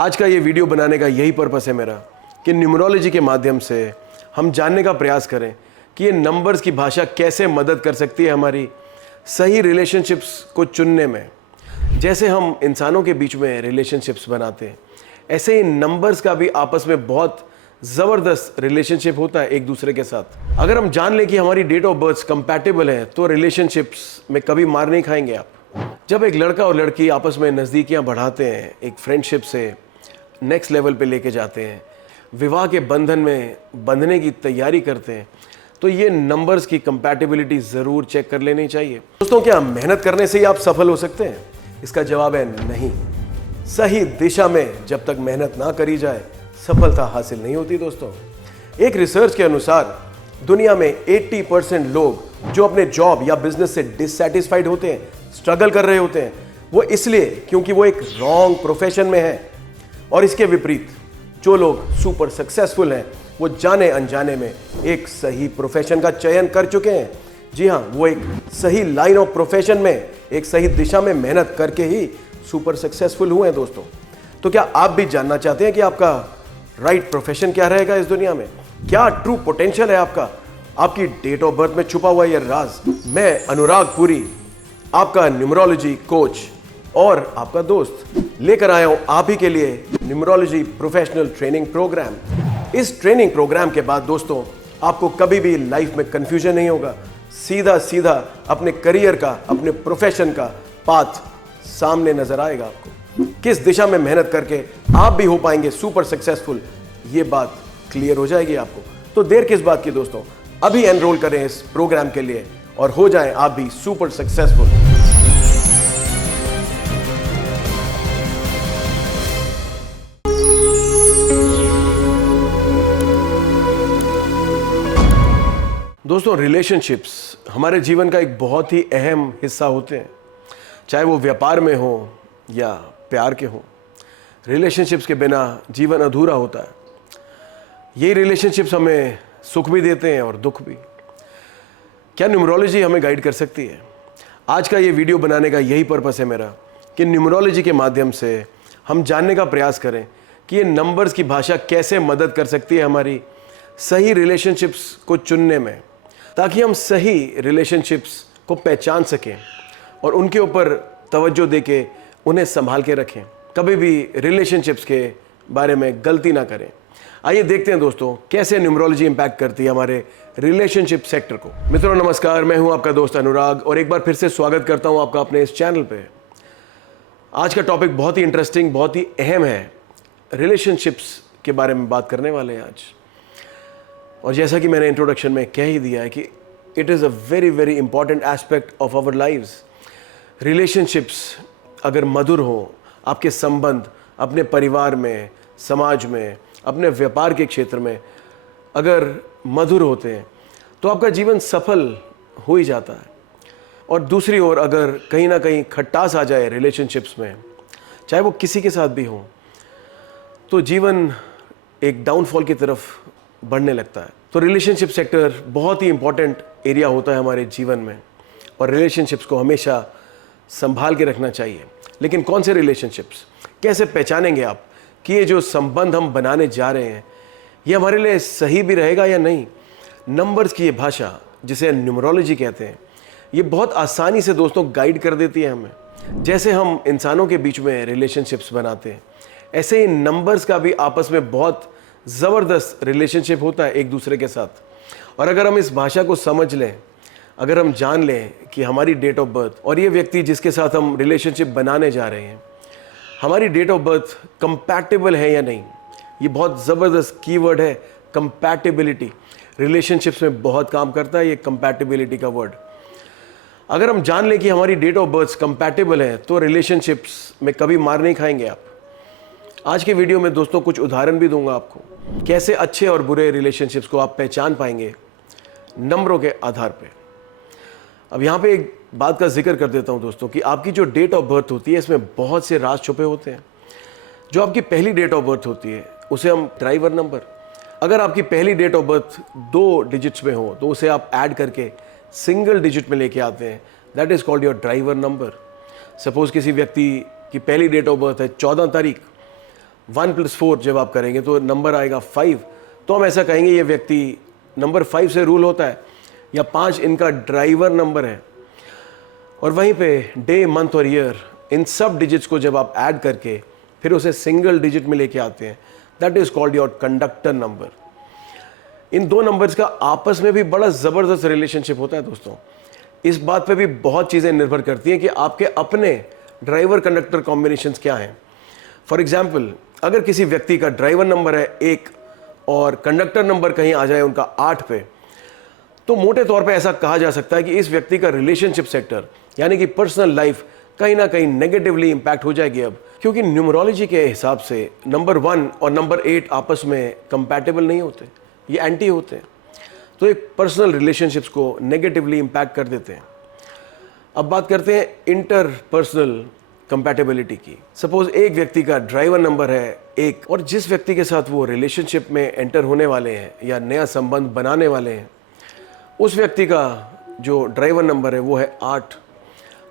आज का ये वीडियो बनाने का यही पर्पस है मेरा कि न्यूमरोलॉजी के माध्यम से हम जानने का प्रयास करें कि ये नंबर्स की भाषा कैसे मदद कर सकती है हमारी सही रिलेशनशिप्स को चुनने में। जैसे हम इंसानों के बीच में रिलेशनशिप्स बनाते हैं, ऐसे ही नंबर्स का भी आपस में बहुत ज़बरदस्त रिलेशनशिप होता है एक दूसरे के साथ। अगर हम जान लें कि हमारी डेट ऑफ बर्थ कंपैटिबल है तो रिलेशनशिप्स में कभी मार नहीं खाएंगे आप। जब एक लड़का और लड़की आपस में नज़दीकियाँ बढ़ाते हैं, एक फ्रेंडशिप से नेक्स्ट लेवल पे लेके जाते हैं, विवाह के बंधन में बंधने की तैयारी करते हैं, तो ये नंबर्स की कंपैटिबिलिटी ज़रूर चेक कर लेनी चाहिए। दोस्तों, क्या मेहनत करने से ही आप सफल हो सकते हैं? इसका जवाब है नहीं। सही दिशा में जब तक मेहनत ना करी जाए सफलता हासिल नहीं होती। दोस्तों, एक रिसर्च के अनुसार दुनिया में 80% लोग जो अपने जॉब या बिजनेस से डिससैटिस्फाइड होते हैं, स्ट्रगल कर रहे होते हैं, वो इसलिए क्योंकि वो एक रॉन्ग प्रोफेशन में है। और इसके विपरीत जो लोग सुपर सक्सेसफुल हैं वो जाने अनजाने में एक सही प्रोफेशन का चयन कर चुके हैं। जी हाँ, वो एक सही लाइन ऑफ प्रोफेशन में एक सही दिशा में मेहनत करके ही सुपर सक्सेसफुल हुए हैं। दोस्तों, तो क्या आप भी जानना चाहते हैं कि आपका राइट प्रोफेशन क्या रहेगा इस दुनिया में? क्या ट्रू पोटेंशियल है आपका? आपकी डेट ऑफ बर्थ में छुपा हुआ यह राज। मैं अनुराग पुरी, आपका न्यूमरोलॉजी कोच और आपका दोस्त, लेकर आया हूं आप ही के लिए न्यूमरोलॉजी प्रोफेशनल ट्रेनिंग प्रोग्राम। इस ट्रेनिंग प्रोग्राम के बाद दोस्तों आपको कभी भी लाइफ में कंफ्यूजन नहीं होगा। सीधा सीधा अपने करियर का, अपने प्रोफेशन का पाथ सामने नजर आएगा आपको। किस दिशा में मेहनत करके आप भी हो पाएंगे सुपर सक्सेसफुल, ये बात क्लियर हो जाएगी आपको। तो देर किस बात की दोस्तों, अभी एनरोल करें इस प्रोग्राम के लिए और हो जाएं आप भी सुपर सक्सेसफुल। दोस्तों, रिलेशनशिप्स हमारे जीवन का एक बहुत ही अहम हिस्सा होते हैं, चाहे वो व्यापार में हो या प्यार के हो। रिलेशनशिप्स के बिना जीवन अधूरा होता है। यही रिलेशनशिप्स हमें सुख भी देते हैं और दुख भी। क्या न्यूमरोलॉजी हमें गाइड कर सकती है? आज का ये वीडियो बनाने का यही पर्पस है मेरा कि न्यूमरोलॉजी के माध्यम से हम जानने का प्रयास करें कि ये नंबर्स की भाषा कैसे मदद कर सकती है हमारी सही रिलेशनशिप्स को चुनने में, ताकि हम सही रिलेशनशिप्स को पहचान सकें और उनके ऊपर तवज्जो देके उन्हें संभाल के रखें। कभी भी रिलेशनशिप्स के बारे में गलती ना करें। आइए देखते हैं दोस्तों कैसे न्यूमरोलॉजी इंपैक्ट करती है हमारे रिलेशनशिप सेक्टर को। मित्रों नमस्कार, मैं हूं आपका दोस्त अनुराग और एक बार फिर से स्वागत करता हूं आपका अपने इस चैनल पे। आज का टॉपिक बहुत ही इंटरेस्टिंग, बहुत ही अहम है। रिलेशनशिप्स के बारे में बात करने वाले हैं आज। और जैसा कि मैंने इंट्रोडक्शन में कह ही दिया है कि it is a very very important aspect of our lives. Relationships अगर मधुर हो, आपके संबंध अपने परिवार में, समाज में, अपने व्यापार के क्षेत्र में अगर मधुर होते हैं तो आपका जीवन सफल हो ही जाता है। और दूसरी ओर अगर कहीं ना कहीं खटास आ जाए रिलेशनशिप्स में, चाहे वो किसी के साथ भी हो, तो जीवन एक डाउनफॉल की तरफ बढ़ने लगता है। तो रिलेशनशिप सेक्टर बहुत ही इंपॉर्टेंट एरिया होता है हमारे जीवन में और रिलेशनशिप्स को हमेशा संभाल के रखना चाहिए। लेकिन कौन से रिलेशनशिप्स, कैसे पहचानेंगे आप कि ये जो संबंध हम बनाने जा रहे हैं ये हमारे लिए सही भी रहेगा या नहीं? नंबर्स की ये भाषा जिसे न्यूमरोलॉजी कहते हैं, ये बहुत आसानी से दोस्तों गाइड कर देती है हमें। जैसे हम इंसानों के बीच में रिलेशनशिप्स बनाते हैं, ऐसे ही नंबर्स का भी आपस में बहुत ज़बरदस्त रिलेशनशिप होता है एक दूसरे के साथ। और अगर हम इस भाषा को समझ लें, अगर हम जान लें कि हमारी डेट ऑफ बर्थ और ये व्यक्ति जिसके साथ हम रिलेशनशिप बनाने जा रहे हैं, हमारी डेट ऑफ बर्थ कंपैटिबल है या नहीं, ये बहुत ज़बरदस्त कीवर्ड है, कंपैटिबिलिटी। रिलेशनशिप्स में बहुत काम करता है ये कंपैटिबिलिटी का वर्ड। अगर हम जान लें कि हमारी डेट ऑफ बर्थ कंपैटिबल है तो रिलेशनशिप्स में कभी मार नहीं खाएंगे आप। आज के वीडियो में दोस्तों कुछ उदाहरण भी दूंगा आपको, कैसे अच्छे और बुरे रिलेशनशिप्स को आप पहचान पाएंगे नंबरों के आधार पे। अब यहाँ पे एक बात का जिक्र कर देता हूँ दोस्तों कि आपकी जो डेट ऑफ बर्थ होती है इसमें बहुत से राज छुपे होते हैं। जो आपकी पहली डेट ऑफ बर्थ होती है उसे हम ड्राइवर नंबर, अगर आपकी पहली डेट ऑफ बर्थ 2 डिजिट्स में हो तो उसे आप ऐड करके सिंगल डिजिट में लेके आते हैं, that is called your driver number. Suppose किसी व्यक्ति की पहली डेट ऑफ बर्थ है 14 तारीख, 1 + 4 जब आप करेंगे तो नंबर आएगा 5, तो हम ऐसा कहेंगे ये व्यक्ति नंबर 5 से रूल होता है, या 5 इनका ड्राइवर नंबर है। और वहीं पे डे, मंथ और ईयर, इन सब डिजिट्स को जब आप ऐड करके फिर उसे सिंगल डिजिट में लेके आते हैं, that is called your conductor number. इन दो नंबर्स का आपस में भी बड़ा ज़बरदस्त रिलेशनशिप होता है दोस्तों। इस बात पे भी बहुत चीज़ें निर्भर करती हैं कि आपके अपने ड्राइवर कंडक्टर कॉम्बिनेशंस क्या हैं। फॉर एग्जाम्पल, अगर किसी व्यक्ति का ड्राइवर नंबर है 1 और कंडक्टर नंबर कहीं आ जाए उनका 8 पे, तो मोटे तौर पे ऐसा कहा जा सकता है कि इस व्यक्ति का रिलेशनशिप सेक्टर यानी कि पर्सनल लाइफ कहीं ना कहीं नेगेटिवली इंपैक्ट हो जाएगी अब, क्योंकि न्यूमरोलॉजी के हिसाब से नंबर 1 और नंबर 8 आपस में कंपैटिबल नहीं होते, ये एंटी होते हैं, तो एक पर्सनल रिलेशनशिप्स को नेगेटिवली इंपैक्ट कर देते हैं। अब बात करते हैं इंटरपर्सनल कंपैटिबिलिटी की। सपोज एक व्यक्ति का ड्राइवर नंबर है 1 और जिस व्यक्ति के साथ वो रिलेशनशिप में एंटर होने वाले हैं या नया संबंध बनाने वाले हैं, उस व्यक्ति का जो ड्राइवर नंबर है वो है 8,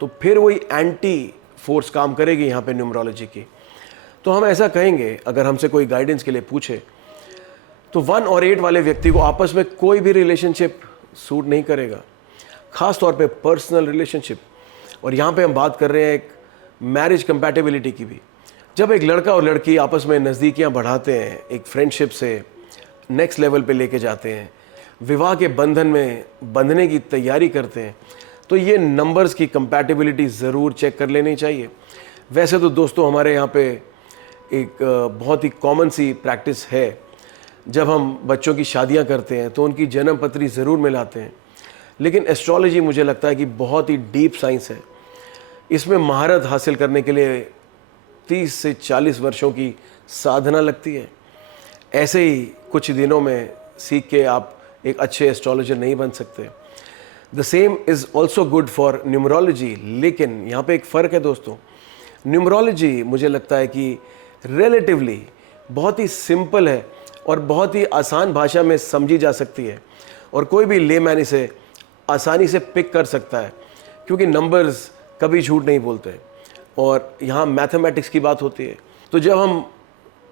तो फिर वही एंटी फोर्स काम करेगी यहाँ पे न्यूमरोलॉजी की। तो हम ऐसा कहेंगे, अगर हमसे कोई गाइडेंस के लिए पूछे, तो 1 और 8 वाले व्यक्ति को आपस में कोई भी रिलेशनशिप सूट नहीं करेगा, खास तौर पे पर्सनल रिलेशनशिप। और यहाँ पे हम बात कर रहे हैं एक मैरिज कंपैटिबिलिटी की भी। जब एक लड़का और लड़की आपस में नज़दीकियाँ बढ़ाते हैं, एक फ्रेंडशिप से नेक्स्ट लेवल पे लेके जाते हैं, विवाह के बंधन में बंधने की तैयारी करते हैं, तो ये नंबर्स की कंपैटिबिलिटी ज़रूर चेक कर लेनी चाहिए। वैसे तो दोस्तों हमारे यहाँ पे एक बहुत ही कॉमन सी प्रैक्टिस है, जब हम बच्चों की शादियाँ करते हैं तो उनकी जन्म पत्री ज़रूर मिलाते हैं, लेकिन एस्ट्रोलॉजी मुझे लगता है कि बहुत ही डीप साइंस है। इसमें महारत हासिल करने के लिए 30 से 40 वर्षों की साधना लगती है। ऐसे ही कुछ दिनों में सीख के आप एक अच्छे एस्ट्रोलॉजर नहीं बन सकते। The same is also good for numerology, लेकिन यहाँ पे एक फ़र्क है दोस्तों। न्यूमरोलॉजी मुझे लगता है कि रिलेटिवली बहुत ही सिंपल है और बहुत ही आसान भाषा में समझी जा सकती है, और कोई भी लेमैन इसे आसानी से पिक कर सकता है, क्योंकि नंबर्स कभी झूठ नहीं बोलते और यहाँ मैथमेटिक्स की बात होती है। तो जब हम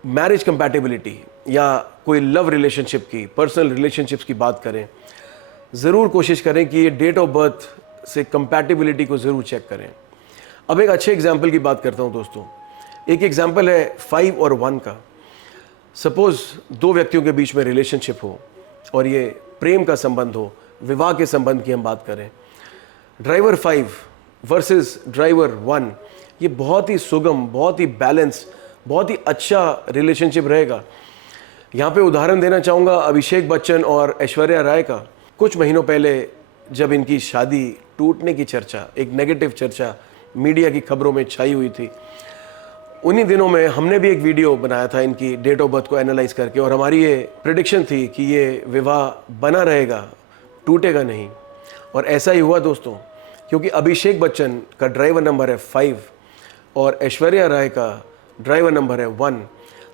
मैरिज कंपैटिबिलिटी या कोई लव रिलेशनशिप की, पर्सनल रिलेशनशिप्स की बात करें, ज़रूर कोशिश करें कि ये डेट ऑफ बर्थ से कंपैटिबिलिटी को ज़रूर चेक करें। अब एक अच्छे एग्जाम्पल की बात करता हूँ दोस्तों। एक एग्जाम्पल है 5 और 1 का। सपोज़ दो व्यक्तियों के बीच में रिलेशनशिप हो और ये प्रेम का संबंध हो, विवाह के संबंध की हम बात करें। ड्राइवर 5 वर्सेस ड्राइवर 1, ये बहुत ही सुगम, बहुत ही बैलेंस, बहुत ही अच्छा रिलेशनशिप रहेगा। यहाँ पे उदाहरण देना चाहूँगा अभिषेक बच्चन और ऐश्वर्या राय का। कुछ महीनों पहले जब इनकी शादी टूटने की चर्चा, एक नेगेटिव चर्चा मीडिया की खबरों में छाई हुई थी, उन्हीं दिनों में हमने भी एक वीडियो बनाया था इनकी डेट ऑफ बर्थ को एनालाइज करके, और हमारी ये प्रेडिक्शन थी कि ये विवाह बना रहेगा, टूटेगा नहीं। और ऐसा ही हुआ दोस्तों, क्योंकि अभिषेक बच्चन का ड्राइवर नंबर है 5 और ऐश्वर्या राय का ड्राइवर नंबर है 1।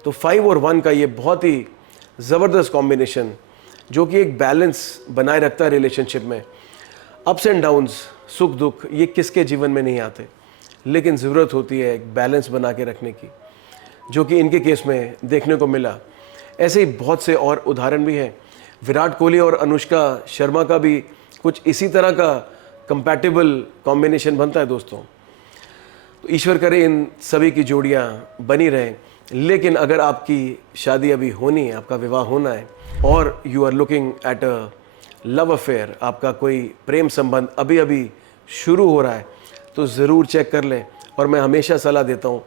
तो 5 और 1 का ये बहुत ही ज़बरदस्त कॉम्बिनेशन, जो कि एक बैलेंस बनाए रखता है रिलेशनशिप में। अप्स एंड डाउन्स, सुख दुख, ये किसके जीवन में नहीं आते, लेकिन ज़रूरत होती है एक बैलेंस बना के रखने की, जो कि इनके केस में देखने को मिला। ऐसे ही बहुत से और उदाहरण भी हैं। विराट कोहली और अनुष्का शर्मा का भी कुछ इसी तरह का कंपैटिबल कॉम्बिनेशन बनता है दोस्तों। तो ईश्वर करे इन सभी की जोड़ियाँ बनी रहें। लेकिन अगर आपकी शादी अभी होनी है, आपका विवाह होना है, और you are looking at a love affair, आपका कोई प्रेम संबंध अभी अभी शुरू हो रहा है, तो ज़रूर चेक कर लें। और मैं हमेशा सलाह देता हूँ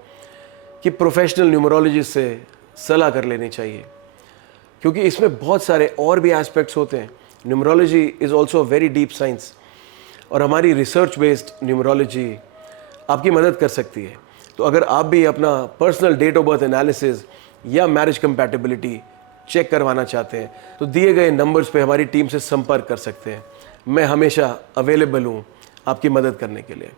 कि प्रोफेशनल न्यूमरोलॉजिस्ट से सलाह कर लेनी चाहिए, क्योंकि इसमें बहुत सारे और भी एस्पेक्ट्स होते हैं। Numerology is also very deep science, और हमारी रिसर्च बेस्ड न्यूमरोलॉजी आपकी मदद कर सकती है। तो अगर आप भी अपना personal date of birth analysis या मैरिज कंपैटिबिलिटी चेक करवाना चाहते हैं, तो दिए गए नंबर्स पे हमारी टीम से संपर्क कर सकते हैं। मैं हमेशा अवेलेबल हूँ आपकी मदद करने के लिए।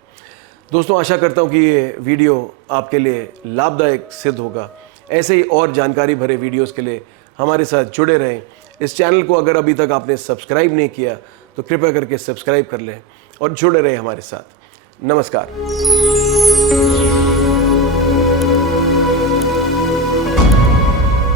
दोस्तों, आशा करता हूँ कि ये वीडियो आपके लिए लाभदायक सिद्ध होगा। ऐसे ही और जानकारी भरे वीडियोस के लिए हमारे साथ जुड़े रहें। इस चैनल को अगर अभी तक आपने सब्सक्राइब नहीं किया तो कृपया करके सब्सक्राइब कर लें और जुड़े रहें हमारे साथ। नमस्कार।